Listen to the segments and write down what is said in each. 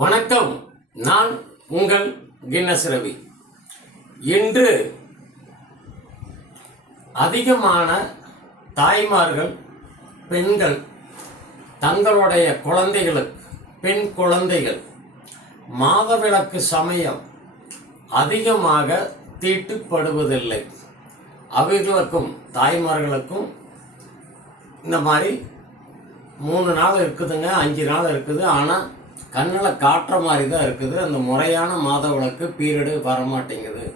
வணக்கம். நான் உங்கள் கின்னஸ் ரவி. இன்று அதிகமான தாய்மார்கள் பெண்கள் தங்களுடைய குழந்தைகளுக்கு பெண் குழந்தைகள் மாதவிலக்கு சமயம் அதிகமாக தீட்டுப்படுவதில்லை. அவர்களுக்கும் தாய்மார்களுக்கும் இந்த மாதிரி மூணு நாள் இருக்குதுங்க அஞ்சு நாள் இருக்குது. ஆனால் கண்ணில் காட்டுற மாதிரி தான் இருக்குது. அந்த முறையான மாதவிளக்கு பீரியடு வரமாட்டேங்குது.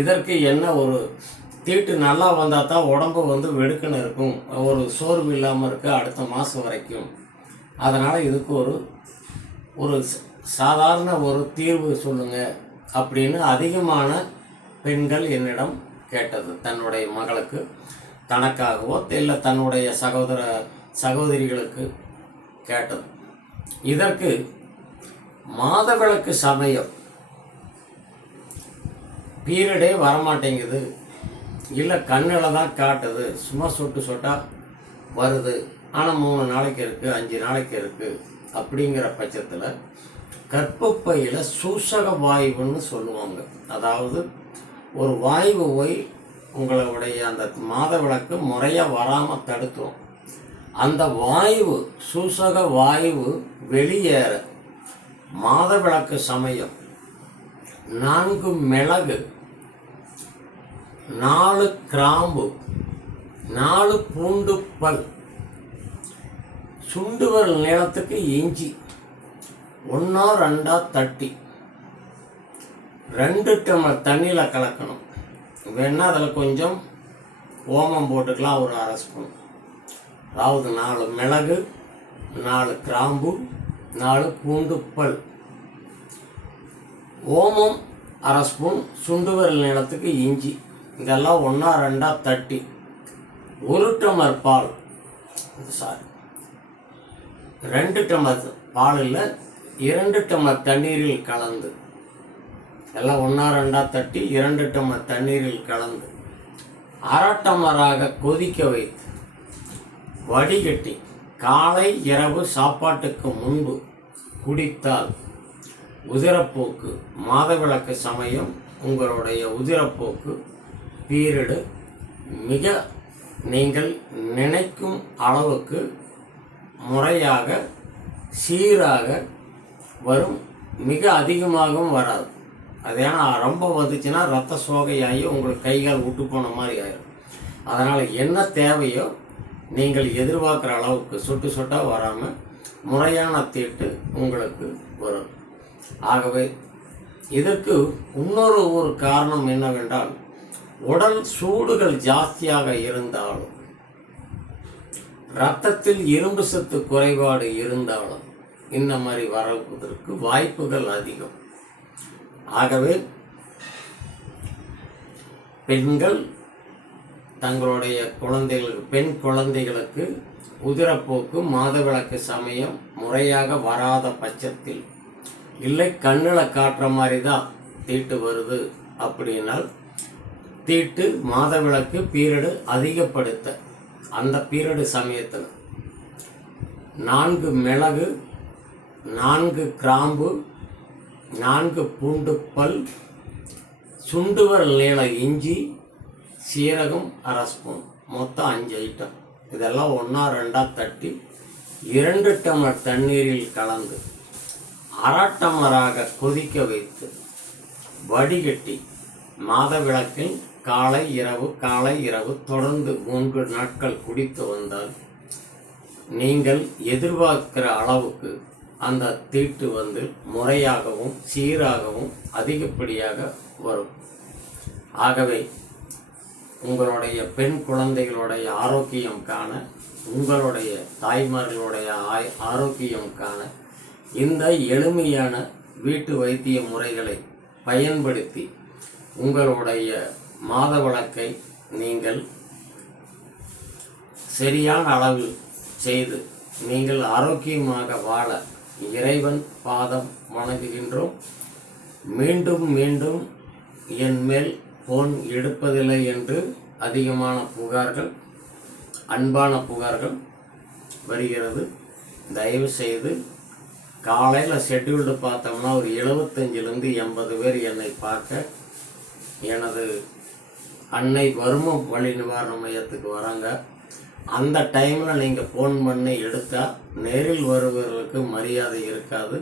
இதற்கு என்ன ஒரு தீட்டு நல்லா வந்தால் தான் உடம்பு வந்து வெடுக்குன்னு இருக்கும். ஒரு சோர்வு இல்லாமல் இருக்க அடுத்த மாதம் வரைக்கும். அதனால் இதுக்கு ஒரு ஒரு சாதாரண ஒரு தீர்வு சொல்லுங்கள் அப்படின்னு அதிகமான பெண்கள் என்னிடம் கேட்டது. தன்னுடைய மகளுக்கு தனக்காகவோ இல்லை தன்னுடைய சகோதர சகோதரிகளுக்கு கேட்டது. இதற்கு மாதவிளக்கு சமயம். பீரியடே வரமாட்டேங்குது. இல்லை கண்ணில் தான் காட்டுது. சும்மா சொட்டு சொட்டாக வருது. ஆனால் மூணு நாளைக்கு இருக்குது அஞ்சு நாளைக்கு இருக்குது அப்படிங்கிற பட்சத்தில் கற்பப்பையில் சூசக வாயுன்னு சொல்லுவாங்க. அதாவது ஒரு வாயு போய் உங்களுடைய அந்த மாத விளக்கு முறையாக வராமல் தடுத்துரும். அந்த வாயு சூசக வாயு வெளியேற. மாதவிளக்கு சமயம். நான்கு மிளகு. நாலு கிராம்பு. நாலு பூண்டு பல். சுண்டு நிலத்துக்கு இஞ்சி. ஒன்றா ரெண்டா தட்டி. ரெண்டு டம்ளர் தண்ணியில் கலக்கணும். வேணால் அதில் கொஞ்சம் ஓமம் போட்டுக்கலாம் ஒரு அரை ஸ்பூன். அதாவது நாலு மிளகு நாலு கிராம்பு நாலு பூண்டு பல் ஓமம் அரை ஸ்பூன் சுண்டு விரல் நிலத்துக்கு இஞ்சி. இதெல்லாம் ஒன்றா ரெண்டாக தட்டி. ஒரு டம்ளர் பால். சாரி ரெண்டு டம்ளர் பாலில் இரண்டு டம்ளர் தண்ணீரில் கலந்து. எல்லாம் ஒன்றா ரெண்டாக தட்டி இரண்டு டம்ளர் தண்ணீரில் கலந்து. அரை டம்ளராக கொதிக்க வைத்து. வடிகட்டி காலை இரவு சாப்பாட்டுக்கு முன்பு குடித்தால் உதிரப்போக்கு மாதவிளக்கு சமயம் உங்களுடைய உதிரப்போக்கு பீரியடு மிக நீங்கள் நினைக்கும் அளவுக்கு முறையாக சீராக வரும் மிக அதிகமாகவும் வராது. அது ஏன்னா ரொம்ப வந்துச்சுன்னா ரத்த சோகையாகி உங்களுக்கு கை கால் விட்டு போன மாதிரி ஆயிடும் அதனால் என்ன தேவையோ நீங்கள் எதிர்பார்க்குற அளவுக்கு சொட்டு சொட்டாக வராமல் முறையான தீட்டு உங்களுக்கு வரும். ஆகவே இதற்கு இன்னொரு ஒரு காரணம் என்னவென்றால் உடல் சூடுகள் ஜாஸ்தியாக இருந்தாலும் ரத்தத்தில் இரும்பு சத்து குறைபாடு இருந்தாலும் இந்த மாதிரி வரவதற்கு வாய்ப்புகள் அதிகம். ஆகவே பெண்கள் தங்களுடைய குழந்தைகள் பெண் குழந்தைகளுக்கு உதிரப்போக்கு மாதவிளக்கு சமயம் முறையாக வராத பட்சத்தில். இல்லை கண்ணில் காட்டுற மாதிரி தான் தீட்டு வருது அப்படின்னால் தீட்டு மாதவிளக்கு பீரியடு அதிகப்படுத்த அந்த பீரியடு சமயத்தில். நான்கு மிளகு நான்கு கிராம்பு நான்கு பூண்டு பல் சுண்டுவரல் நீள இஞ்சி சீரகம் அரை ஸ்பூன். மொத்தம் அஞ்சு ஐட்டம் இதெல்லாம் ஒன்றா ரெண்டாக தட்டி இரண்டு டம்ளர் தண்ணீரில் கலந்து அரை டம்ளராக கொதிக்க வைத்து வடிகட்டி மாதவிளக்கில் காலை இரவு காலை இரவு தொடர்ந்து மூன்று நாட்கள் குடித்து வந்தால் நீங்கள் எதிர்பார்க்கிற அளவுக்கு அந்த தீட்டு வந்து முறையாகவும் சீராகவும் அதிகப்படியாக வரும். ஆகவே உங்களுடைய பெண் குழந்தைகளுடைய ஆரோக்கியம் காண உங்களுடைய தாய்மார்களுடைய ஆய் ஆரோக்கியம் காண இந்த எளிமையான வீட்டு வைத்திய முறைகளை பயன்படுத்தி உங்களுடைய மாத வழக்கை நீங்கள் சரியான அளவில் செய்து நீங்கள் ஆரோக்கியமாக வாழ இறைவன் பாதம் வணங்குகின்றோம். மீண்டும் மீண்டும் என் மேல் ஃபோன் எடுப்பதில்லை என்று அதிகமான புகார்கள் அன்பான புகார்கள் வருகிறது. தயவு செய்து காலையில் ஷெட்யூல்டு பார்த்தோம்னா ஒரு எழுபத்தஞ்சிலேருந்து எண்பது பேர் என்னை பார்க்க எனது அன்னை வரும வழி நிவாரண மையத்துக்கு வராங்க. அந்த டைமில் நீங்கள் ஃபோன் பண்ணி எடுத்தால் நேரில் வருபவர்களுக்கு மரியாதை இருக்காது.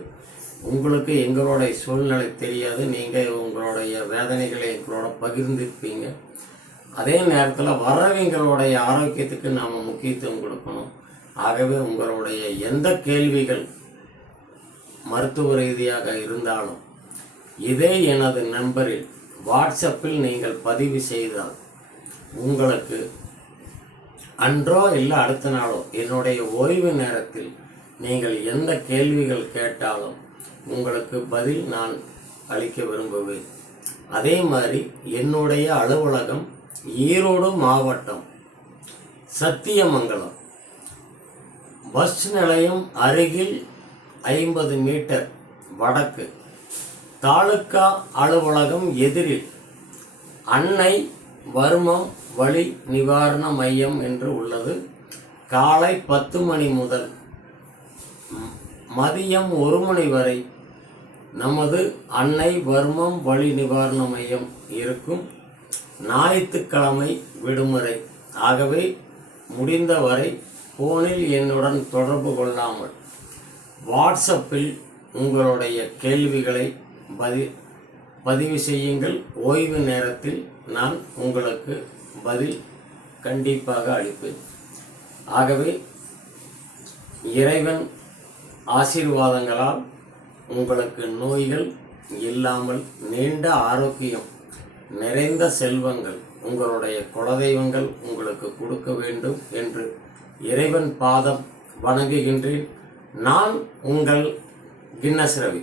உங்களுக்கு எங்களுடைய சூழ்நிலை தெரியாது. நீங்கள் உங்களுடைய வேதனைகளை எங்களோட பகிர்ந்துருப்பீங்க. அதே நேரத்தில் வரவங்களுடைய ஆரோக்கியத்துக்கு நாம் முக்கியத்துவம் கொடுக்கணும். ஆகவே உங்களுடைய எந்த கேள்விகள் மருத்துவ ரீதியாக இருந்தாலும் இதே எனது நம்பரில் வாட்ஸ்அப்பில் நீங்கள் பதிவு செய்தால் உங்களுக்கு அன்றோ இல்லை அடுத்த நாளோ என்னுடைய ஓய்வு நேரத்தில் நீங்கள் எந்த கேள்விகள் கேட்டாலும் உங்களுக்கு பதில் நான் அளிக்க விரும்புவேன். அதே மாதிரி என்னுடைய அலுவலகம் ஈரோடு மாவட்டம் சத்தியமங்கலம். பஸ் நிலையம் அருகில் ஐம்பது மீட்டர் வடக்கு. தாலுக்கா அலுவலகம் எதிரில் அன்னை வர்மம் வழி நிவாரண மையம் என்று உள்ளது. காலை பத்து மணி முதல் மதியம் ஒரு மணி வரை நமது அன்னை வர்மம் வழி நிவாரண மையம் இருக்கும் ஞாயிற்றுக்கிழமை விடுமுறை. ஆகவே முடிந்தவரை ஃபோனில் என்னுடன் தொடர்பு கொள்ளாமல் வாட்ஸ்அப்பில் உங்களுடைய கேள்விகளை பதி பதிவு செய்யுங்கள். ஓய்வு நேரத்தில் நான் உங்களுக்கு பதில் கண்டிப்பாக அளிப்பேன். ஆகவே இறைவன் ஆசீர்வாதங்களால் உங்களுக்கு நோய்கள் இல்லாமல் நீண்ட ஆரோக்கியம் நிறைந்த செல்வங்கள் உங்களுடைய குலதெய்வங்கள் உங்களுக்கு கொடுக்க வேண்டும் என்று இறைவன் பாதம் வணங்குகின்றேன். நான் உங்கள் கின்னஸ் ரவி